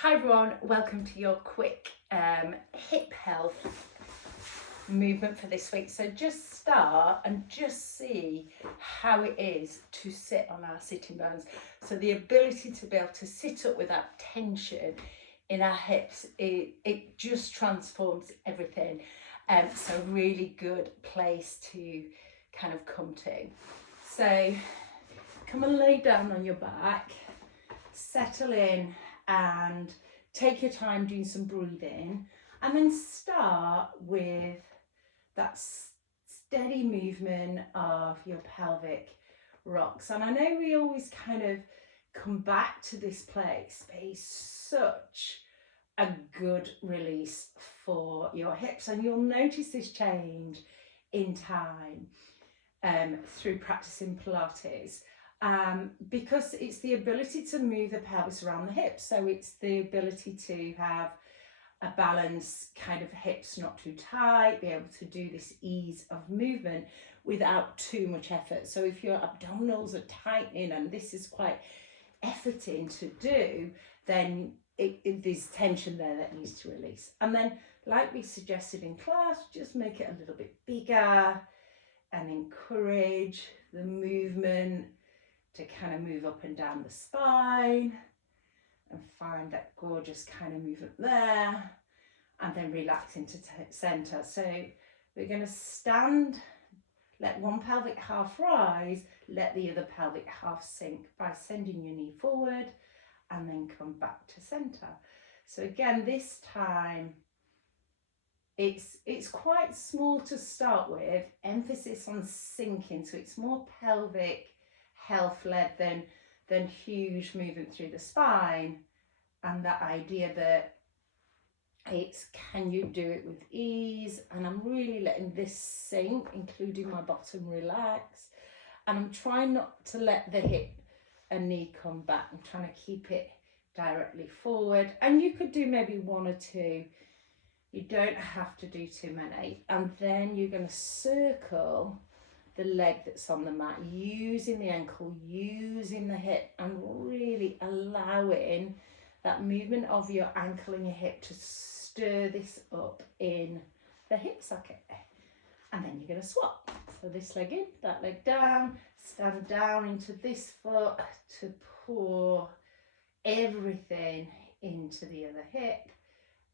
Hi everyone, welcome to your quick hip health movement for this week. So just start and just see how it is to sit on our sitting bones. So the ability to be able to sit up without tension in our hips, it just transforms everything. So really good place to kind of come to. So come and lay down on your back, settle in and take your time doing some breathing, and then start with that steady movement of your pelvic rocks. And I know we always kind of come back to this place, but it's such a good release for your hips, and you'll notice this change in time through practicing Pilates. Because it's the ability to move the pelvis around the hips. So it's the ability to have a balance, kind of hips not too tight, be able to do this ease of movement without too much effort. So if your abdominals are tightening and this is quite efforting to do, then there's tension there that needs to release. And then, like we suggested in class, just make it a little bit bigger and encourage the movement to kind of move up and down the spine and find that gorgeous kind of movement there, and then relax into center. So we're going to stand, let one pelvic half rise, let the other pelvic half sink by sending your knee forward and then come back to center. So again, this time it's quite small to start with, emphasis on sinking, so it's more pelvic health led than huge movement through the spine, and that idea that it's can you do it with ease. And I'm really letting this sink, including my bottom, relax, and I'm trying not to let the hip and knee come back. I'm trying to keep it directly forward, and you could do maybe one or two. You don't have to do too many. And then you're going to circle the leg that's on the mat, using the ankle, using the hip, and really allowing that movement of your ankle and your hip to stir this up in the hip socket. And then you're going to swap. So this leg in, that leg down, stand down into this foot to pour everything into the other hip,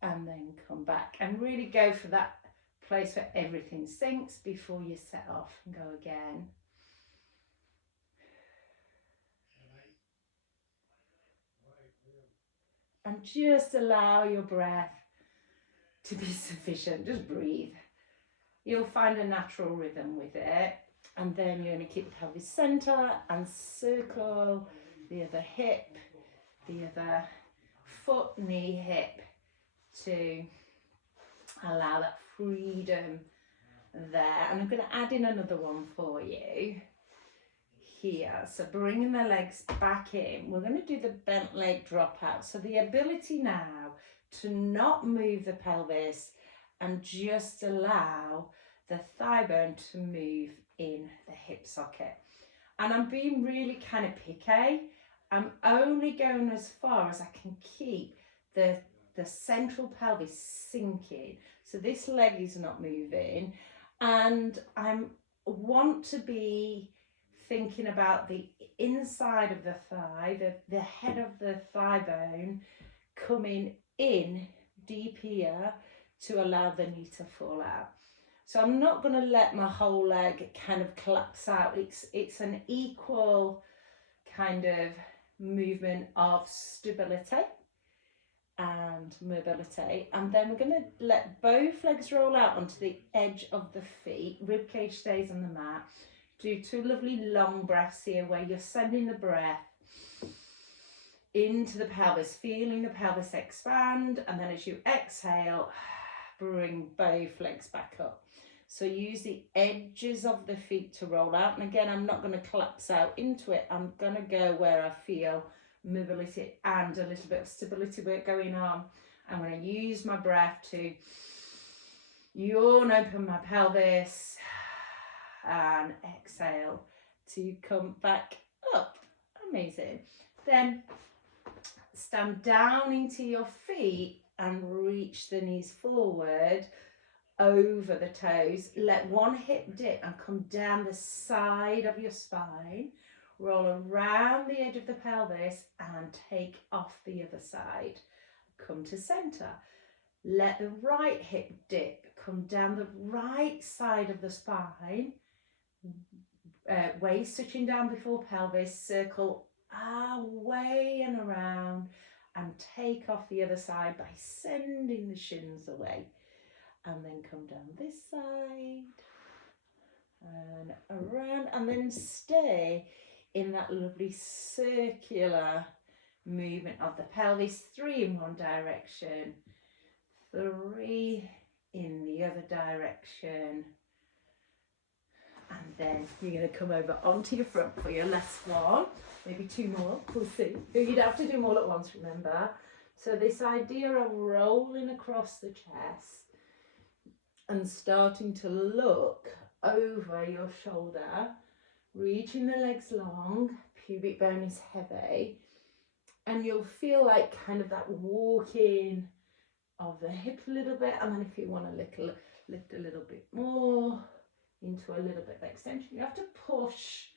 and then come back and really go for that place where everything sinks before you set off and go again. And just allow your breath to be sufficient. Just breathe. You'll find a natural rhythm with it. And then you're going to keep the pelvis center and circle the other hip, the other foot, knee, hip, to allow that freedom there. And I'm going to add in another one for you here. So bringing the legs back in, we're going to do the bent leg drop out. So the ability now to not move the pelvis and just allow the thigh bone to move in the hip socket. And I'm being really kind of picky. I'm only going as far as I can keep the central pelvis sinking. So this leg is not moving, and I want to be thinking about the inside of the thigh, the head of the thigh bone coming in deep here to allow the knee to fall out. So I'm not going to let my whole leg kind of collapse out. It's an equal kind of movement of stability and mobility. And then we're going to let both legs roll out onto the edge of the feet. Rib cage stays on the mat. Do two lovely long breaths here where you're sending the breath into the pelvis, feeling the pelvis expand, and then as you exhale, bring both legs back up. So use the edges of the feet to roll out. And again, I'm not going to collapse out into it. I'm going to go where I feel mobility and a little bit of stability work going on. I'm going to use my breath to yawn open my pelvis and exhale to come back up. Amazing. Then stand down into your feet and reach the knees forward over the toes. Let one hip dip and come down the side of your spine. Roll around the edge of the pelvis and take off the other side. Come to center. Let the right hip dip, come down the right side of the spine. Waist touching down before pelvis, circle away and around and take off the other side by sending the shins away. And then come down this side and around, and then stay in that lovely circular movement of the pelvis. 3 in one direction, 3 in the other direction. And then you're going to come over onto your front for your last one, maybe 2 more, we'll see. You'd have to do them all at once, remember. So this idea of rolling across the chest and starting to look over your shoulder, reaching the legs long, pubic bone is heavy, and you'll feel like kind of that walking of the hip a little bit, and then if you want to lift a little bit more into a little bit of extension, you have to push,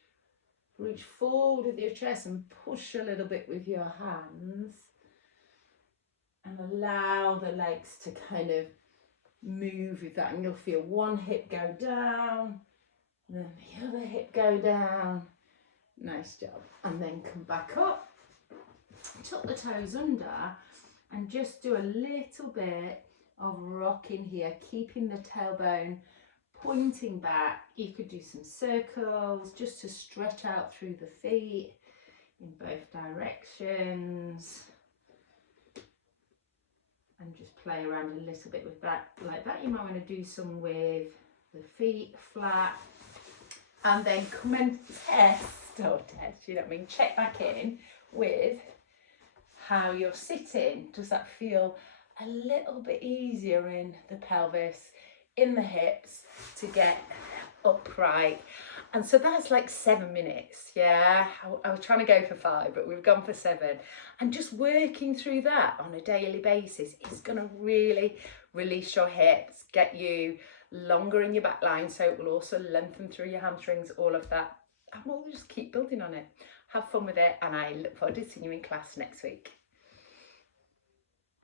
reach forward with your chest and push a little bit with your hands and allow the legs to kind of move with that, and you'll feel one hip go down, then the other hip go down. Nice job. And then come back up, tuck the toes under, and just do a little bit of rocking here, keeping the tailbone pointing back. You could do some circles just to stretch out through the feet in both directions. And just play around a little bit with that, like that. You might want to do some with the feet flat, and then come and you know what I mean, check back in with how you're sitting. Does that feel a little bit easier in the pelvis, in the hips, to get upright? And so that's like 7 minutes, yeah? I was trying to go for 5, but we've gone for 7. And just working through that on a daily basis is gonna really release your hips, get you longer in your back line, so it will also lengthen through your hamstrings, all of that. And we'll just keep building on it. Have fun with it, and I look forward to seeing you in class next week.